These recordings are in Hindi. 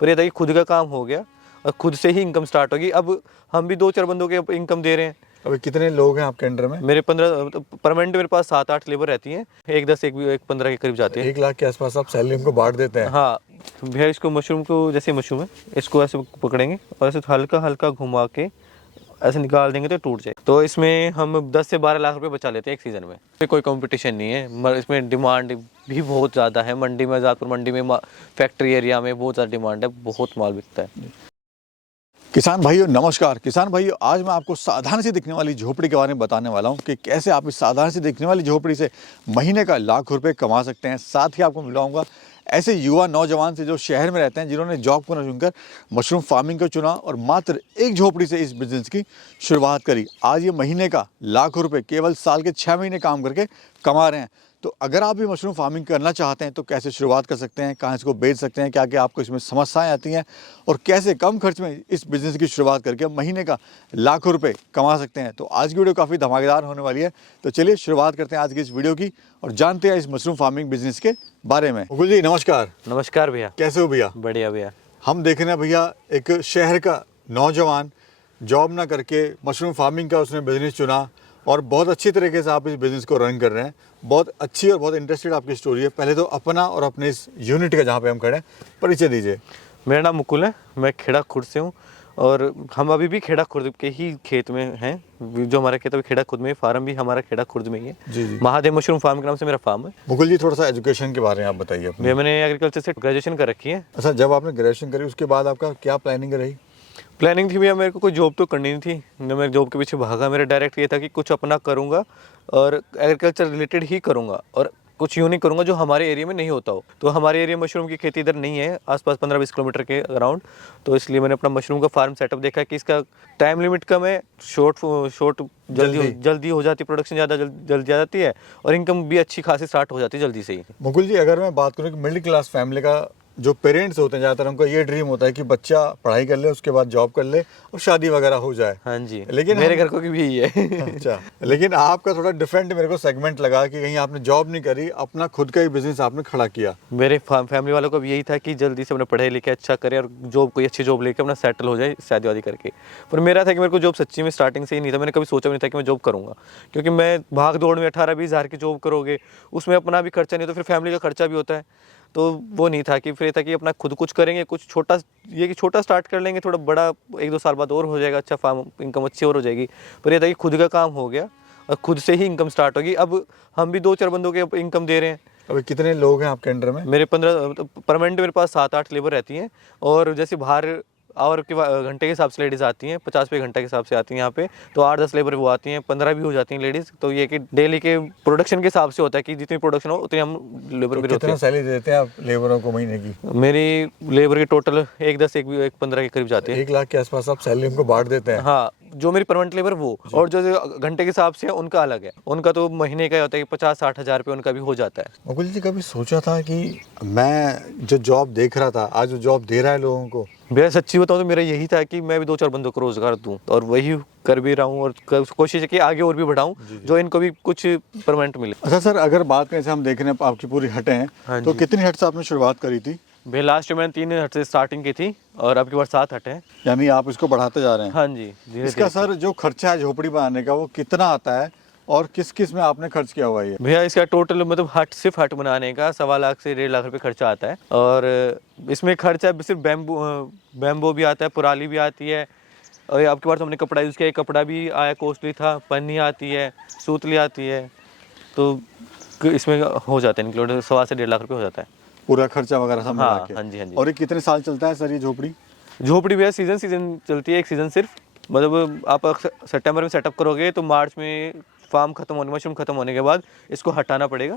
पर ये था कि खुद का काम हो गया और खुद से ही इनकम स्टार्ट होगी। अब हम भी 2-4 बंदों के इनकम दे रहे हैं। अभी कितने लोग हैं आपके अंडर में? मेरे 15 परमानेंट मेरे पास 7-8 लेबर रहती हैं। एक 10 एक 15 के करीब जाते हैं। 1 लाख के आसपास आप सैलरी उनको बांट देते हैं? हाँ भैया, इसको मशरूम को, जैसे मशरूम है, इसको ऐसे पकड़ेंगे और ऐसे हल्का हल्का घुमा के ऐसे निकाल देंगे तो टूट जाए। तो इसमें हम 10 से 12 लाख रुपए बचा लेते हैं एक सीज़न में। कोई कंपटीशन नहीं है, इसमें डिमांड भी बहुत ज़्यादा है। मंडी में, ज़्यादातर मंडी में, फैक्ट्री एरिया में बहुत ज़्यादा डिमांड है, बहुत माल बिकता है। किसान भाइयों नमस्कार। किसान भाइयों, आज मैं आपको साधारण सी दिखने वाली झोपड़ी के बारे में बताने वाला हूं कि कैसे आप इस साधारण सी दिखने वाली झोपड़ी से महीने का लाख रुपए कमा सकते हैं। साथ ही आपको मिलाऊंगा ऐसे युवा नौजवान से जो शहर में रहते हैं, जिन्होंने जॉब को न चुनकर मशरूम फार्मिंग को चुना और मात्र एक झोपड़ी से इस बिज़नेस की शुरुआत करी। आज ये महीने का लाखों रुपये केवल साल के 6 महीने काम करके कमा रहे हैं। तो अगर आप भी मशरूम फार्मिंग करना चाहते हैं तो कैसे शुरुआत कर सकते हैं, कहाँ इसको बेच सकते हैं, क्या क्या आपको इसमें समस्याएं आती हैं और कैसे कम खर्च में इस बिज़नेस की शुरुआत करके महीने का लाखों रुपए कमा सकते हैं। तो आज की वीडियो काफ़ी धमाकेदार होने वाली है। तो चलिए शुरुआत करते हैं आज की इस वीडियो की और जानते हैं इस मशरूम फार्मिंग बिजनेस के बारे में। मुकुल जी नमस्कार। नमस्कार भैया। कैसे हो भैया? बढ़िया भैया। हम देख रहे हैं भैया, एक शहर का नौजवान जॉब ना करके मशरूम फार्मिंग का उसने बिज़नेस चुना और बहुत अच्छी तरीके से आप इस बिज़नेस को रन कर रहे हैं। बहुत अच्छी और बहुत इंटरेस्टेड आपकी स्टोरी है। पहले तो अपना और अपने इस यूनिट का जहाँ पे हम खड़े हैं परिचय दीजिए। मेरा नाम मुकुल है, मैं खेड़ा खुर्द से हूँ और हम अभी भी खेड़ा खुर्द के ही खेत में हैं। जो हमारा खेत है खेड़ा खुर्द में, फार्म भी हमारा खेड़ा खुर्द में ही है। जी। महादेव मशरूम फार्म के नाम से मेरा फार्म है। मुकुल जी थोड़ा सा एजुकेशन के बारे में आप बताइए। भैया मैंने एग्रीकल्चर से ग्रेजुएशन कर रखी है। अच्छा, जब आपने ग्रेजुएशन करी उसके बाद आपका क्या प्लानिंग रही? प्लानिंग थी भैया, मेरे को कोई जॉब तो करनी नहीं थी, न मैं जॉब के पीछे भागा। मेरा डायरेक्ट ये था कि कुछ अपना करूँगा और एग्रीकल्चर रिलेटेड ही करूँगा और कुछ यूँ नहीं करूँगा जो हमारे एरिया में नहीं होता हो। तो हमारे एरिया में मशरूम की खेती इधर नहीं है, आसपास 15-20 किलोमीटर के अराउंड। तो इसलिए मैंने अपना मशरूम का फार्म सेटअप देखा कि इसका टाइम लिमिट कम है, शॉर्ट जल्दी हो जाती, प्रोडक्शन जल्दी आ जाती है और इनकम भी अच्छी खासी स्टार्ट हो जाती है जल्दी से ही। मुकुल जी अगर मैं बात करूँ कि मिडिल क्लास फैमिली का जो पेरेंट्स होते हैं ज़्यादातर उनका ये ड्रीम होता है कि बच्चा पढ़ाई कर ले, उसके बाद जॉब कर ले और शादी वगैरह हो जाए। हाँ जी, लेकिन मेरे घर को भी यही है। अच्छा, लेकिन आपका थोड़ा डिफरेंट मेरे को सेगमेंट लगा कि कहीं आपने जॉब नहीं करी, अपना खुद का ही बिजनेस आपने खड़ा किया। मेरे फैमिली वालों को भी यही था कि जल्दी से अपना पढ़ाई लिखे अच्छा करे और जॉब, कोई अच्छी जॉब लेके अपना सेटल हो जाए शादी वादी करके। पर मेरा था कि मेरे को जॉब सच्ची में स्टार्टिंग से ही नहीं था। मैंने कभी सोचा भी नहीं था कि मैं जॉब करूँगा, क्योंकि मैं भाग दौड़ में 18-20 हज़ार की जॉब करोगे, उसमें अपना भी खर्चा नहीं, तो फिर फैमिली का खर्चा भी होता है। तो वो नहीं था कि फिर था कि अपना खुद कुछ करेंगे, कुछ छोटा, ये कि छोटा स्टार्ट कर लेंगे, थोड़ा बड़ा 1-2 साल बाद और हो जाएगा, अच्छा फार्म इनकम अच्छी और हो जाएगी। पर ये था कि खुद का काम हो गया और खुद से ही इनकम स्टार्ट होगी। अब हम भी 2-4 बंदों के इनकम दे रहे हैं। अभी कितने लोग हैं आपके अंडर में? मेरे 15 परमानेंट मेरे पास 7-8 लेबर रहती हैं और जैसे बाहर आवर के घंटे के हिसाब से लेडीज़ आती हैं, 50 रुपये घंटे के हिसाब से आती हैं यहाँ पे। तो 8-10 लेबर वो आती हैं, 15 भी हो जाती हैं लेडीज़। तो ये कि डेली के प्रोडक्शन के हिसाब से होता है कि जितनी प्रोडक्शन हो उतनी हम लेबर भी होते हैं। कितना सैलरी देते हैं आप लेबरों को महीने की? मेरी लेबर के टोटल 1-10 एक 15 के करीब जाते हैं। 1 लाख के आसपास आप सैलरी उनको बांट देते हैं? हाँ, जो मेरी परमानेंट लेबर वो, और जो घंटे के हिसाब से है उनका अलग है। उनका तो महीने का होता है कि 50-60 हज़ार रुपये उनका भी हो जाता है। मुकुल जी कभी सोचा था कि मैं जो जॉब देख रहा था आज वो जॉब दे रहा है लोगों को? भैया सच्ची बताऊँ तो मेरा यही था कि मैं भी 2-4 बंदों को रोजगार दूं और वही कर भी रहा हूँ और कोशिश है कि आगे और भी बढ़ाऊं, जो इनको भी कुछ परमानेंट मिले। अच्छा सर, अगर बात करें, हम देख रहे हैं आपकी पूरी हटें हैं। हाँ तो जी। कितनी हट से आपने शुरुआत करी थी? भैया लास्ट मैंने 3 हट से स्टार्टिंग की थी और अब की बार 7 हट है। यानी आप इसको बढ़ाते जा रहे हैं? हाँ जी, धीरे इसका सर जो खर्चा है झोपड़ी बनाने का वो कितना आता है और किस किस में आपने खर्च किया हुआ है? भैया इसका टोटल मतलब सिर्फ हट बनाने का 1.25 लाख से 1.5 लाख रुपये खर्चा आता है और इसमें खर्चा सिर्फ बैम्बो भी आता है, पुराली भी आती है और आपके पास हमने कपड़ा यूज़ किया, कपड़ा भी आया कॉस्टली था, पन्नी आती है, सूतली आती है, तो इसमें हो जाते हैं इंक्लूड 1.25 से 1.5 लाख रुपये हो जाता है पूरा खर्चा वगैरह सब मिला के। हाँ जी, हाँ जी। और ये कितने साल चलता है सर ये झोपड़ी? झोपड़ी भैया सीजन चलती है, एक सीज़न सिर्फ। मतलब आप सितंबर में सेटअप करोगे तो मार्च में फार्म खत्म होने, मशरूम खत्म होने के बाद इसको हटाना पड़ेगा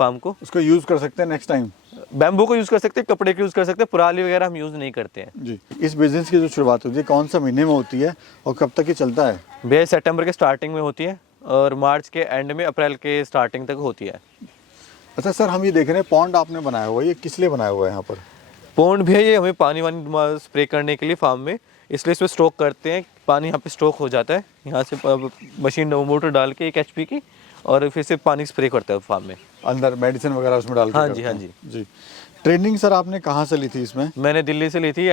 फार्म को। उसको यूज़ कर सकते हैं नेक्स्ट टाइम? बैम्बू को यूज़ कर सकते हैं, कपड़े को यूज़ कर सकते हैं, पुराली वगैरह हम यूज़ नहीं करते हैं जी। इस बिजनेस की जो शुरुआत होती है कौन सा महीने में होती है और कब तक ये चलता है? भैया सितंबर के स्टार्टिंग में होती है और मार्च के एंड में, अप्रैल के स्टार्टिंग तक होती है। अच्छा सर, हम ये देख रहे हैं पॉन्ड आपने बनाया हुआ है, ये किस लिए बनाया हुआ है यहाँ पर? पॉन्ड भैया ये हमें पानी वानी स्प्रे करने के लिए फार्म में, इसलिए इसमें स्टॉक करते हैं। पानी यहाँ पे स्टॉक हो जाता है, यहाँ से मशीन मोटर डाल के 1 HP की और फिर से पानी स्प्रे करता है फार्म में। अंदर मेडिसिन वगैरह उसमें डाल के? हाँ जी, हाँ जी। जी। ट्रेनिंग सर आपने कहाँ से ली थी इसमें? मैंने दिल्ली से ली थी,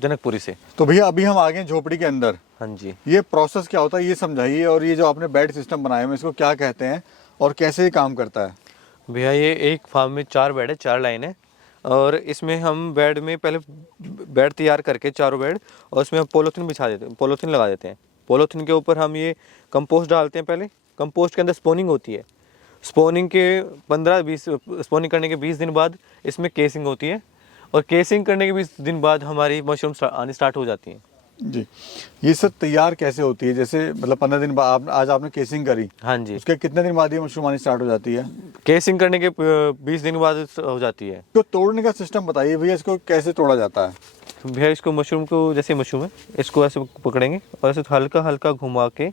जनकपुरी से। तो भैया अभी हम आ गए हैं झोपड़ी के अंदर। हाँ जी। ये प्रोसेस क्या होता है ये समझाइए, और ये जो आपने बेड सिस्टम बनाया है इसको क्या कहते हैं और कैसे ये काम करता है? भैया ये एक फार्म में 4 बेड है, 4 लाइन है, और इसमें हम बेड में पहले बेड तैयार करके चारों बेड, और उसमें हम पॉलीथीन बिछा देते हैं, पॉलीथीन लगा देते हैं। पॉलीथीन के ऊपर हम ये कंपोस्ट डालते हैं पहले। कंपोस्ट के अंदर स्पोनिंग होती है। स्पोनिंग के 15-20 स्पोनिंग करने के 20 दिन बाद इसमें केसिंग होती है, और केसिंग करने के 20 दिन बाद हमारी मशरूम आनी स्टार्ट हो जाती हैं। जी, ये सब तैयार कैसे होती है? जैसे मतलब 15 दिन बाद आज आपने केसिंग करी, हाँ जी। उसके कितने दिन बाद ये मशरूम आनी स्टार्ट हो जाती है? केसिंग करने के 20 दिन बाद हो जाती है। तो तोड़ने का सिस्टम बताइए भैया, इसको कैसे तोड़ा जाता है? तो भैया इसको मशरूम को, जैसे मशरूम है, इसको ऐसे पकड़ेंगे और ऐसे हल्का हल्का घुमा के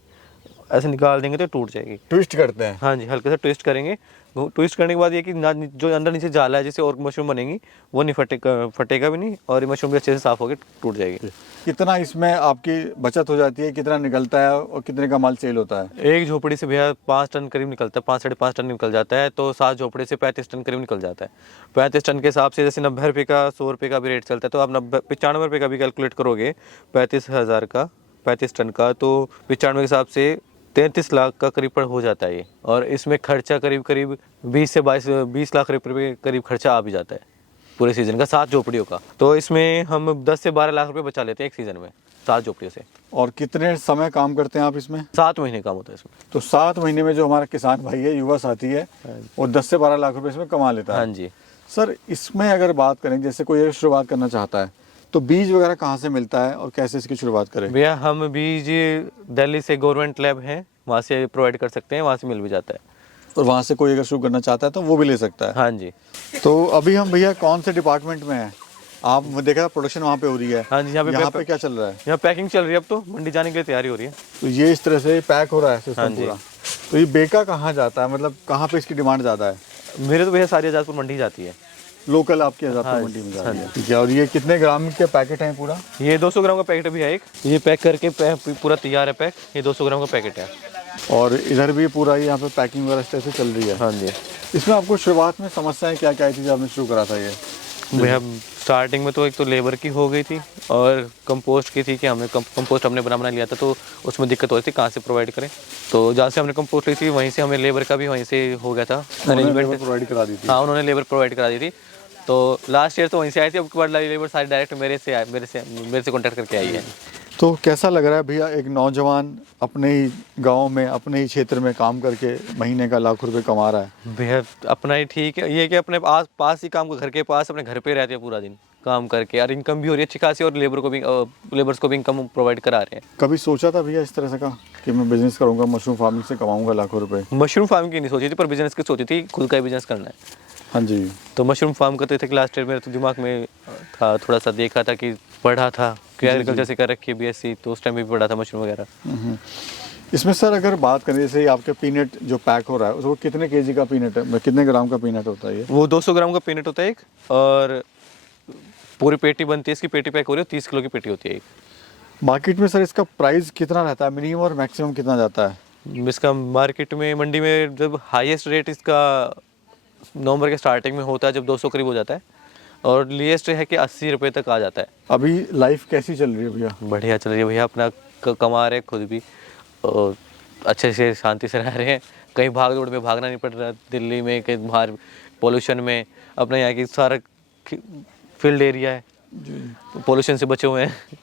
ऐसे निकाल देंगे तो टूट जाएगी। ट्विस्ट करते हैं? हाँ जी, हल्के से ट्विस्ट करेंगे। ट्विस्ट करने के बाद ये कि ना जो अंदर नीचे जाला है, जैसे और मशरूम बनेंगी, वो नहीं फटेगा भी नहीं, और ये मशरूम भी अच्छे से साफ होकर टूट जाएगी। कितना इसमें आपकी बचत हो जाती है, कितना निकलता है और कितने का माल सेल होता है? एक झोपड़ी से भैया 5 टन करीब निकलता है, 5-5.5 टन निकल जाता है, तो 7 झोपड़ी से 35 टन करीब निकल जाता है। 35 टन के हिसाब से जैसे 90 रुपये का, 100 रुपये का भी रेट चलता है, तो आप 95 रुपये का भी कैलकुलेट करोगे 35,000 का 35 टन का, तो 95 के हिसाब से 33 लाख का करीब पर हो जाता है ये। और इसमें खर्चा करीब 20 से 20 लाख रुपये करीब खर्चा आ भी जाता है पूरे सीज़न का, 7 झोपड़ियों का। तो इसमें हम 10 से 12 लाख रुपये बचा लेते हैं एक सीज़न में 7 झोपड़ियों से। और कितने समय काम करते हैं आप इसमें? 7 महीने काम होता है इसमें। तो 7 महीने में जो हमारा किसान भाई है, युवा साथी है, वो 10 से 12 लाख रुपए इसमें कमा लेता है। हाँ जी। सर इसमें अगर बात करें, जैसे कोई अगर शुरुआत करना चाहता है तो बीज वगैरह कहाँ से मिलता है और कैसे इसकी शुरुआत करें? भैया हम बीज दिल्ली से गवर्नमेंट लैब है, वहाँ से प्रोवाइड कर सकते हैं, वहाँ से मिल भी जाता है। और वहाँ से कोई अगर शुरू करना चाहता है तो वो भी ले सकता है? हाँ जी। तो अभी हम भैया कौन से डिपार्टमेंट में हैं? आप देखा प्रोडक्शन वहाँ पे हो रही है? हाँ जी, यहाँ पे क्या चल रहा है? यहाँ पैकिंग चल रही है, अब तो मंडी जाने के लिए तैयारी हो रही है। तो ये इस तरह से पैक हो रहा है हाँ सिस्टम जी। पूरा। तो ये बेका कहाँ जाता है, मतलब कहाँ पे इसकी डिमांड ज़्यादा है? मेरे तो भैया सारी आजादपुर मंडी जाती है। लोकल आपकी आजादपुर हाँ, मंडी में जा हाँ रही है? ठीक है। और ये कितने ग्राम के पैकेट हैं पूरा? ये 200 ग्राम का पैकेट भी है एक, ये पैक करके पूरा तैयार है पैक, ये 200 ग्राम का पैकेट है। और इधर भी पूरा यहाँ पे पैकिंग वगैरह इस तरह से चल रही है? हाँ जी। इसमें आपको शुरुआत में समस्याएं क्या क्या आई थी जब आपने शुरू करा था ये? भैया स्टार्टिंग में तो एक तो लेबर की हो गई थी, और कंपोस्ट की थी कि हमने कंपोस्ट हमने बना लिया था, तो उसमें दिक्कत हो रही थी कहाँ से प्रोवाइड करें। तो जहाँ से हमने कंपोस्ट ली थी वहीं से हमें लेबर का भी वहीं से हो गया था अरेंजमेंट, प्रोवाइड करा दी थी? हाँ उन्होंने लेबर प्रोवाइड करा दी थी। तो लास्ट ईयर तो वहीं से आई थी, अब की बार लेबर सारी डायरेक्ट मेरे से कॉन्टैक्ट करके आई है। तो कैसा लग रहा है भैया, एक नौजवान अपने ही गांव में, अपने ही क्षेत्र में काम करके महीने का लाखों रुपए कमा रहा है? भैया अपना ही ठीक है, ये कि अपने पास ही काम, घर के पास अपने घर पे रहते हैं पूरा दिन काम करके, और इनकम भी हो रही है अच्छी खासी, और लेबर्स को भी इनकम प्रोवाइड करा रहे हैं। कभी सोचा था भैया इस तरह से का कि मैं बिजनेस करूंगा, मशरूम फार्मिंग से कमाऊंगा लाखों रुपए? मशरूम फार्म की नहीं सोची थी, पर बिजनेस की सोची थी, खुद का ही बिजनेस करना है। हाँ जी। तो मशरूम फार्म करते थे, लास्ट ईयर मेरे तो दिमाग में था, थोड़ा सा देखा था कि पढ़ा था कि एग्रीकल्चर से कर रखी है BSc, तो उस टाइम भी पढ़ा था मशरूम वगैरह। इसमें सर अगर बात करें, जैसे आपके पीनट जो पैक हो रहा है उसको कितने केजी का पीनट है, कितने ग्राम का पीनट होता है ये? वो 200 ग्राम का पीनट होता है एक, और पूरी पेटी बनती है इसकी, पेटी पैक हो रही है, 30 किलो की पेटी होती है एक। मार्केट में सर इसका प्राइस कितना रहता है, मिनिमम और मैक्सिमम कितना जाता है? इसका मार्केट में, मंडी में जब हाईएस्ट रेट इसका नवंबर के स्टार्टिंग में होता है, जब 200 करीब हो जाता है, और लोएस्ट है कि 80 रुपये तक आ जाता है। अभी लाइफ कैसी चल रही है भैया? बढ़िया चल रही है भैया, अपना कमा रहे खुद भी, और अच्छे से शांति से रह रहे हैं, कहीं भाग दौड़ में भागना नहीं पड़ रहा दिल्ली में, कहीं बाहर पोल्यूशन में। अपने यहाँ की सारा फील्ड एरिया है, पोल्यूशन से बचे हुए हैं।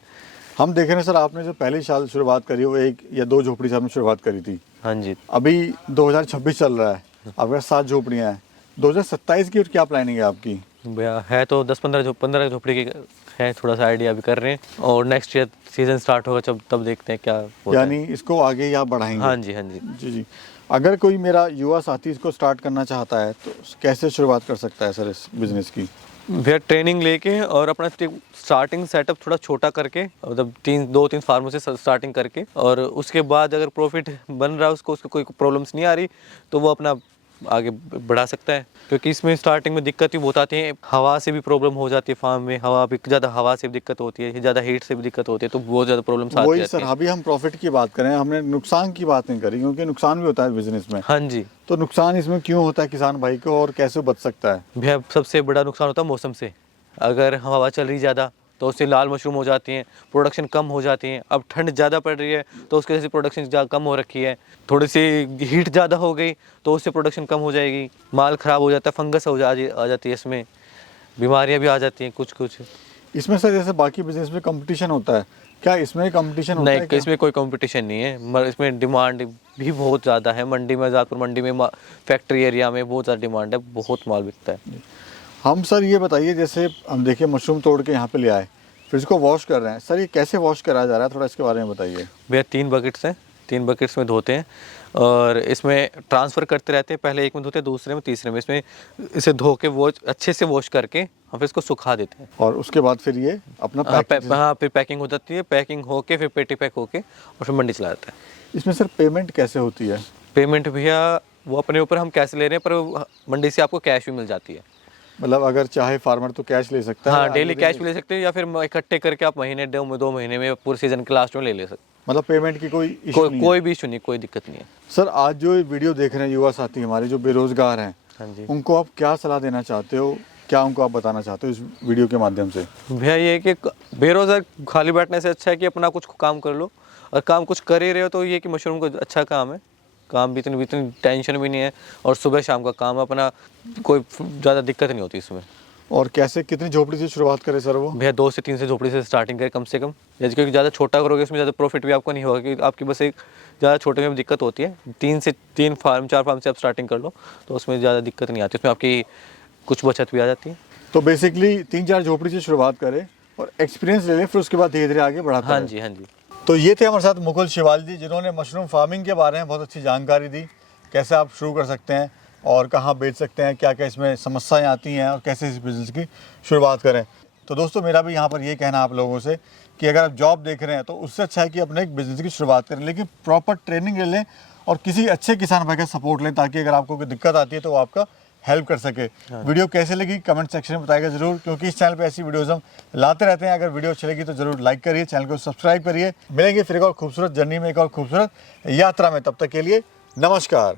हम देख रहे हैं सर, आपने जो पहले साल शुरुआत करी वो 1 या 2 झोपड़ी से आपने शुरुआत करी थी। हाँ जी। अभी 2026 चल रहा है, आपके पास 7 झोपड़ियाँ हैं। 2027 की और क्या प्लानिंग है आपकी? भैया है तो 10-15 झोपड़ी की है, थोड़ा सा आइडिया भी कर रहे हैं, और नेक्स्ट ईयर सीजन स्टार्ट होगा जब, तब देखते हैं क्या होता है। यानी इसको आगे या बढ़ाएंगे? हाँ जी, हाँ जी। जी जी। अगर कोई मेरा युवा साथी इसको स्टार्ट करना चाहता है तो कैसे शुरुआत कर सकता है सर इस बिजनेस की? भैया ट्रेनिंग लेके और अपना स्टार्टिंग सेटअप थोड़ा छोटा करके, मतलब 2-3 फार्मों से स्टार्टिंग करके, और उसके बाद अगर प्रॉफिट बन रहा है उसको कोई प्रॉब्लम्स नहीं आ रही, तो वो अपना आगे बढ़ा सकता है, क्योंकि इसमें स्टार्टिंग में दिक्कत ही बहुत आती है, हवा से भी प्रॉब्लम हो जाती है फार्म में, हवा भी ज़्यादा, हवा से भी दिक्कत होती है, ज़्यादा हीट से भी दिक्कत होती है, तो बहुत ज़्यादा प्रॉब्लम्स आती वही है। सर, अभी हम प्रॉफिट की बात करें, हमने नुकसान की बात नहीं करी, क्योंकि नुकसान भी होता है बिजनेस में। हाँ जी तो नुकसान इसमें क्यों होता है किसान भाई को, और कैसे बच सकता है? भैया, सबसे बड़ा नुकसान होता है मौसम से। अगर हवा चल रही ज़्यादा तो उससे लाल मशरूम हो जाती हैं, प्रोडक्शन कम हो जाती हैं। अब ठंड ज़्यादा पड़ रही है तो उसकी वजह से प्रोडक्शन कम हो रखी है। थोड़ी सी हीट ज़्यादा हो गई तो उससे प्रोडक्शन कम हो जाएगी, माल ख़राब हो जाता है, फंगस आ जाती है, इसमें बीमारियाँ भी आ जाती हैं कुछ कुछ। इसमें सर जैसे बाकी बिजनेस में कंपटीशन होता है, क्या इसमें कंपटीशन होता है नहीं, क्या? इसमें कोई कंपटीशन नहीं है, इसमें डिमांड भी बहुत ज़्यादा है। मंडी में, ज़्यादातर मंडी में, फैक्ट्री एरिया में बहुत ज़्यादा डिमांड है, बहुत माल बिकता है। हम सर ये बताइए, जैसे हम देखिए मशरूम तोड़ के यहाँ पे ले आए, फिर इसको वॉश कर रहे हैं, सर ये कैसे वॉश कराया जा रहा है, थोड़ा इसके बारे में बताइए। भैया 3 बकेट्स हैं, 3 बकेट्स में धोते हैं और इसमें ट्रांसफ़र करते रहते हैं। पहले एक में धोते हैं, दूसरे में, तीसरे में। इसमें इसे धो के अच्छे से वॉश करके हम फिर इसको सुखा देते हैं। और उसके बाद फिर ये अपना हाँ, फिर पैकिंग हो जाती है, पैकिंग होके फिर पेटी पैक होके और फिर मंडी चला जाता है। इसमें सर पेमेंट कैसे होती है? पेमेंट भैया वो अपने ऊपर, हम कैसे ले रहे हैं, पर मंडी से आपको कैश भी मिल जाती है। मतलब अगर चाहे फार्मर तो कैश ले सकता है? हाँ, डेली कैश भी ले सकते हैं, या फिर इकट्ठे करके आप महीने 2 महीने में, पूरे सीजन के लास्ट में ले सकते हैं। मतलब पेमेंट की कोई इशू नहीं है? कोई भी इशू नहीं, कोई दिक्कत नहीं है। सर आज जो ये वीडियो देख रहे हैं युवा साथी हमारे जो बेरोजगार हैं, हाँ जी उनको आप क्या सलाह देना चाहते हो, क्या उनको आप बताना चाहते हो इस वीडियो के माध्यम से? भैया ये है कि बेरोजगार खाली बैठने से अच्छा है कि अपना कुछ काम कर लो, और काम कुछ कर ही रहे हो तो ये कि मशरूम को अच्छा काम है, काम भी इतनी टेंशन भी नहीं है, और सुबह शाम का काम अपना, कोई ज़्यादा दिक्कत नहीं होती इसमें। और कैसे, कितनी झोपड़ी से शुरुआत करें सर वो? भैया 2 से 3 से झोपड़ी से स्टार्टिंग करें कम से कम, जैसे क्योंकि ज़्यादा छोटा करोगे उसमें ज़्यादा प्रॉफिट भी आपको नहीं होगा, कि आपकी बस एक ज़्यादा छोटे में भी दिक्कत होती है। 3 फार्म 4 फार्म से आप स्टार्टिंग कर लो तो उसमें ज़्यादा दिक्कत नहीं आती, उसमें आपकी कुछ बचत भी आ जाती है। तो बेसिकली 3-4 झोपड़ी से शुरुआत करें और एक्सपीरियंस ले लें, फिर उसके बाद धीरे धीरे आगे बढ़ाते हाँ रहें। जी, हाँ जी। तो ये थे हमारे साथ मुकुल शिवाल जी, जिन्होंने मशरूम फार्मिंग के बारे में बहुत अच्छी जानकारी दी, कैसे आप शुरू कर सकते हैं और कहाँ बेच सकते हैं, क्या क्या इसमें समस्याएं आती हैं और कैसे इस बिज़नेस की शुरुआत करें। तो दोस्तों मेरा भी यहाँ पर ये कहना आप लोगों से कि अगर आप जॉब देख रहे हैं तो उससे अच्छा है कि अपने एक बिज़नेस की शुरुआत करें, लेकिन प्रॉपर ट्रेनिंग ले लें और किसी अच्छे किसान भाई का सपोर्ट लें, ताकि अगर आपको कोई दिक्कत आती है तो वो आपका हेल्प कर सके। वीडियो कैसे लगी कमेंट सेक्शन में बताइएगा ज़रूर, क्योंकि इस चैनल पे ऐसी वीडियोज़ हम लाते रहते हैं। अगर वीडियो अच्छी लगी तो ज़रूर लाइक करिए, चैनल को सब्सक्राइब करिए। मिलेंगे फिर एक और खूबसूरत जर्नी में, एक और खूबसूरत यात्रा में, तब तक के लिए नमस्कार।